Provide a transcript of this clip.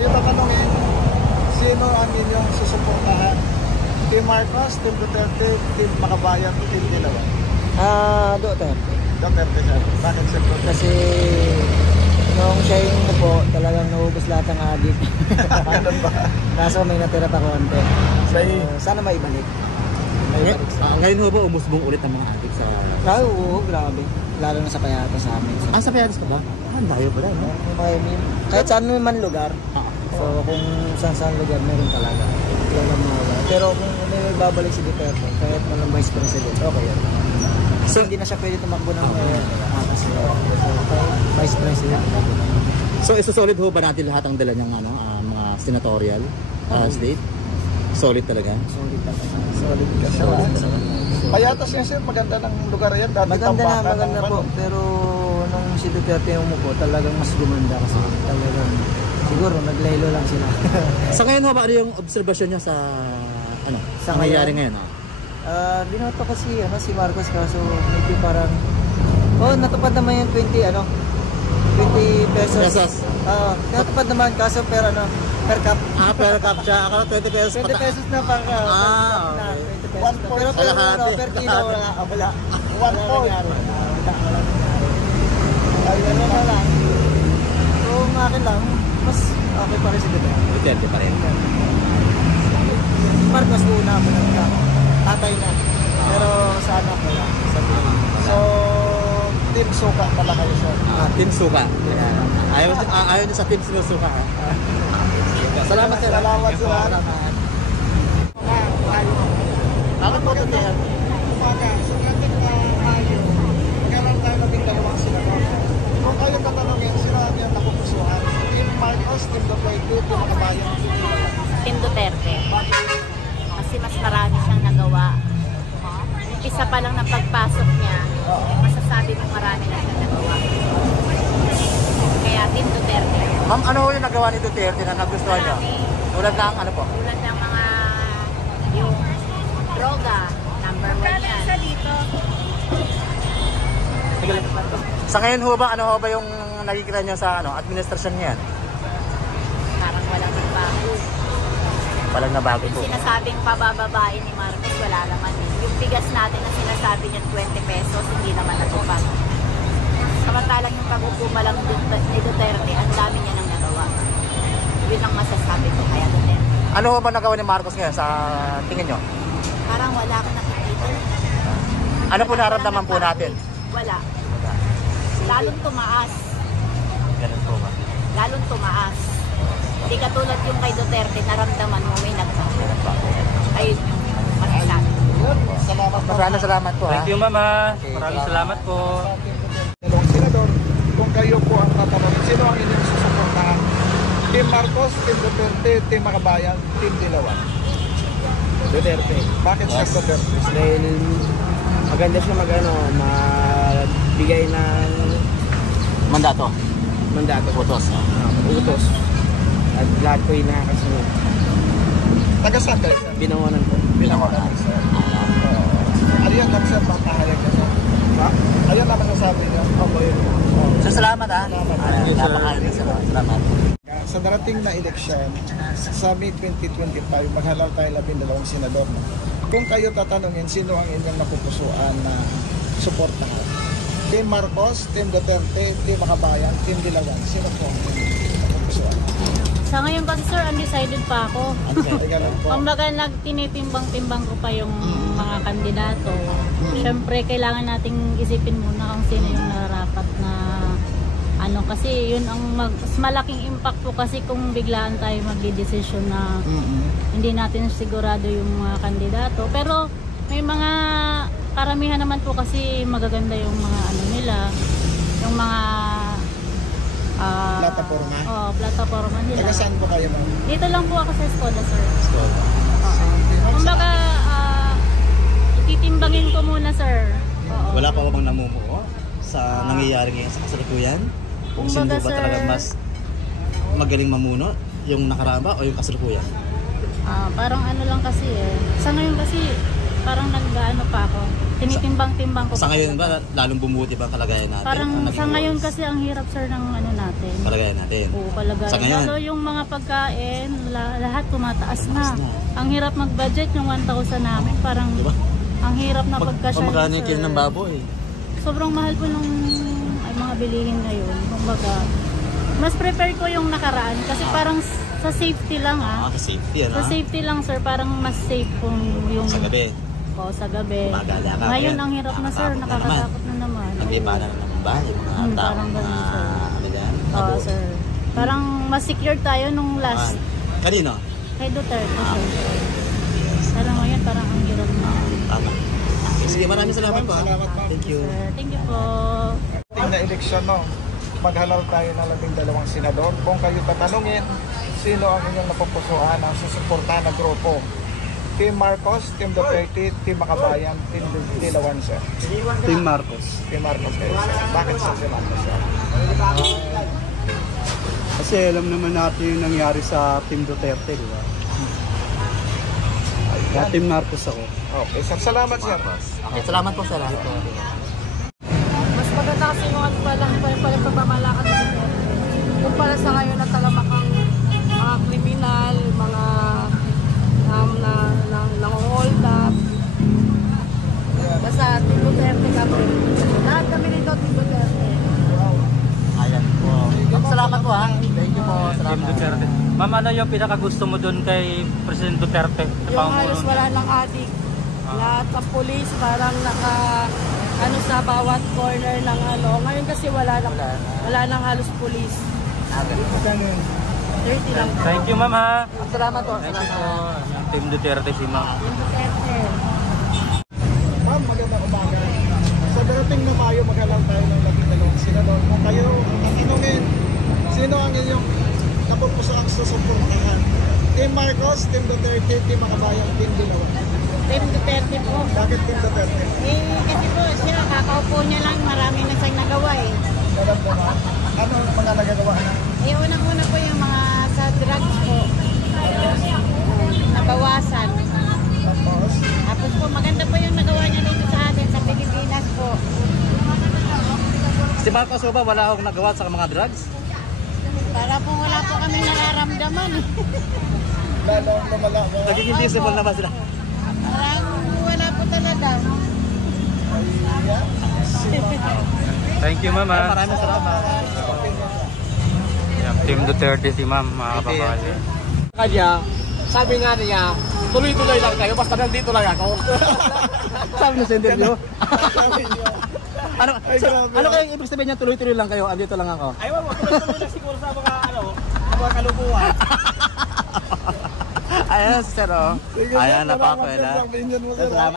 Yung tatanungin, sino ang inyong susuportahan? Team Marcos, Team Duterte, Team Makabayan, Team Dilawan? Duterte. Duterte siya. Bakit siya Duterte? Kasi nung siya yung po, talagang naubos lahat ng adik. Ganun ba? Kaso may natira pa konti. So, sana maibalik. Ngayon ho ba umusbong ulit ang mga adik sa... Oo, grabe. Lalo na sa Payata sa amin. Sa Payatas pa ba? Ang layo ba rin, no? Kahit saan man lugar. So kung saan lugar meron talaga. Pero kung may babalik si Duterte, kahit nalang Vice President, okay yan. So hindi na siya pwede tumakbo ng Vice President. So isusolid ho ba natin lahat ang dala niyang mga senatorial state? Solid talaga? Solid talaga. Solid kasi. Payatas nga siya, maganda ng lugar yan. Maganda po. Pero nung si Duterte yung umupo, talagang mas gumanda kasi talagang siguro naglaylo lang sila. Sa ngayon ho ba, ano yung obserbasyon niya sa sa nangyayari ngayon? Binoto kasi si Marcos kaso medyo parang natupad naman yung 20 pesos. Natupad naman kaso per cap. Per cap siya. Akala 20 pesos. 20 pesos na pang 20 pesos. Pero per kilo wala. 1 point. Ayun na lang. So akin lang, mas okay pa rin si Duterte pa rin. Marcos una pa lang. Tatay na. Pero sa anak wala. So, Team Suka pala kayo siya. Team Suka. Ayaw niyo sa Team Suka. Salamat sir. Salamat sir. Bakit po ito tayo? Umaga, so natin Mayo, magkaroon tayo ng dalawang senador. Kung kayo tatanungin, sino ang yung napupusuhan? Team Marcos, Team Duterte, Team Makabayan, Team Duterte. Kasi mas marami siyang nagawa. Isa pa lang ng pagpasok niya, masasabi mo marami na siyang nagawa. Kaya Team Duterte. Ma'am, ano yung nagawa ni Duterte na nagustuhan niyo? Tulad ng ano po? Tulad ng mga yung droga, number 1 yan. Sa ngayon ho ba, ano ho ba yung nakikita niyo sa administrasyon niya? Parang walang nagbago. Walang nabago po. Yung sinasabing pabababae ni Marcos, wala naman. Yung bigas natin na sinasabi niya 20 pesos, hindi naman natupad. Samantalang yung pag-upuma lang ni Duterte, ang dami niya nang nagawa. Yun ang masasabi ko kaya Duterte. Ano ba nagawa ni Marcos ngayon sa tingin nyo? Parang wala akong nakikita. Ano po naramdaman po natin? Wala. Lalong tumaas. Ganun po ba? Lalong tumaas. Hindi katulad yung kay Duterte, naramdaman mo may nagbago. Ayun yung masasabi. Salamat po. Thank you mama. Maraming salamat po. Dalawang senador, kung kayo po ang tatanungin, sino ang inyong susuportahan? Team Marcos, Team Duterte, Team Makabayan, Team Dilawan? Duterte. Bakit siya Duterte? Dahil maganda siya magbigay ng Mandato. utos. At lahat ko yung nakakasunod. Taga saan kayo? Binangonan po. Ano yan lang sir, papahayag na siya? Ayun lang masasabi niya. So salamat Salamat. Sa darating na eleksyon, sa May 2025, maghalal tayo 12 senador. No? Kung kayo tatanungin, sino ang inyong napupusuan na suportahan? Team Marcos, Team Duterte, Team Makabayan, Team Dilawan. Sino po ang inyong napupusuan? Sa ngayon kasi sir, undecided pa ako. Po. Kumbaga nagtinitimbang-timbang ko pa yung mga kandidato. Siyempre, kailangan nating isipin muna kung sino yung narapat na kasi yun ang mas malaking impact po kasi kung biglaan tayo magdidesisyon na hindi natin sigurado yung mga kandidato. Pero may mga karamihan naman po kasi magaganda yung mga nila, yung mga Plataforma? Plataforma nila. Taga saan po kayo ma'am? Dito lang po ako sa Escola, sir. Kumbaga, ititimbangin ko muna, sir. Wala pa bang namumuo sa nangyayari ngayon sa kasalukuyan? Kung sino ba talaga mas magaling mamuno? Yung nakaraan ba o yung kasalukuyan? Parang lang kasi Sa ngayon kasi, parang nag-ano pa ako. Tinitimbang-timbang ko Sa pa ngayon talaga. ba, lalong bumuti ba ang kalagayan natin? Parang Ang naging sa ngayon goals? kasi ang hirap sir ng ano natin. Kalagayan natin. Oo, kalagayan. Sa ngayon? Lalo yung mga pagkain, lahat tumataas na. Tumataas na. Ang hirap mag-budget yung 1,000 namin. Parang Diba? ang hirap na pagkasya. Magkano yung kilo ng baboy? Sobrang mahal po nung ay, mga bilihin ngayon. Kumbaga, mas prepare ko yung nakaraan kasi parang sa safety lang Sa safety, ano? Sa safety lang sir, parang mas safe kung yung Sa gabi. Oo, sa gabi. Magala ka. Ngayon ang hirap na sir, nakakatakot na naman. Nag-iba na naman ba yung mga Hmm, tao parang na ganun, sir. ano yan? Oo sir. Parang mas secure tayo nung last Kanino? kay Duterte sir. Pero ngayon parang ang hirap na. Tama. Sige, maraming salamat po. Salamat, ma'am. Thank you. Sir, thank you po. Ating na eleksyon, no? Maghalal tayo ng 12 senador. Kung kayo tatanungin, sino ang inyong napupusuan ang susuportahan na grupo? Team Marcos, Team Duterte, Team Makabayan, Team Dilawan, sir. Team Marcos. Team Marcos kayo, sir. Bakit sa si Marcos, sir? Kasi alam naman natin yung nangyari sa Team Duterte, di ba? Kaya Team Marcos ako. Okay, sir. Salamat, sir. Okay, salamat po, sir. Mas maganda kasi yung ano pa lang pala pagmamalakad ng kumpara sa ngayon na talamakang mga kriminal, mga nang-hold up. Basta Team Duterte kami. Lahat kami nito Team Duterte. Ayan po. Salamat po, ha. Thank you po. Salamat. Duterte. Ma'am, ano yung pinakagusto mo doon kay President Duterte? Yung halos wala ng adik. Lahat ng polis parang ano sa bawat corner ng ano. Ngayon kasi wala nang halos polis. 30 lang. Thank you, ma'am, ha. Salamat po. Thank you po. Team Duterte si ma'am. Team Duterte. Ma'am, magandang umaga. Sa darating na Mayo, maghalal tayo ng 12 senador. Kung kayo tatanungin, sino ang inyong napupusuan sa susuportahan? Team Marcos, Team Duterte, Team Makabayan, Team Dilawan. Team Duterte po. Bakit Team Duterte? Kasi po siya, kakaupo niya lang, marami na siyang nagawa eh. Alam mo ba? Ano ang mga nagagawa na? Unang-una po yung mga sa drugs po. Nabawasan. Tapos, Tapos po, maganda po yung nagawa niya dito sa atin, sa Pilipinas po. Si Marcos ba wala akong nagawa sa mga drugs? Para po wala po kami nararamdaman. lalong lumala mo. Naging invisible na ba sila? Parang wala po talaga. Thank you, ma'am, ha. Maraming salamat. Yan, Team Duterte si ma'am, mga kababayan. Kanya, sabi nga niya, tuloy-tuloy lang kayo, basta nandito lang ako. Sabi na sa interview. Ano, Ay, grabe. ano kayong ibig sabihin niya tuloy-tuloy lang kayo? Andito lang ako. Ay, wag, tuloy-tuloy lang siguro sa mga, mga kalubuhan. Ayan, sir, oh. Sige, Ayan, salamat, napakwela. sir, sa opinion mo, sir.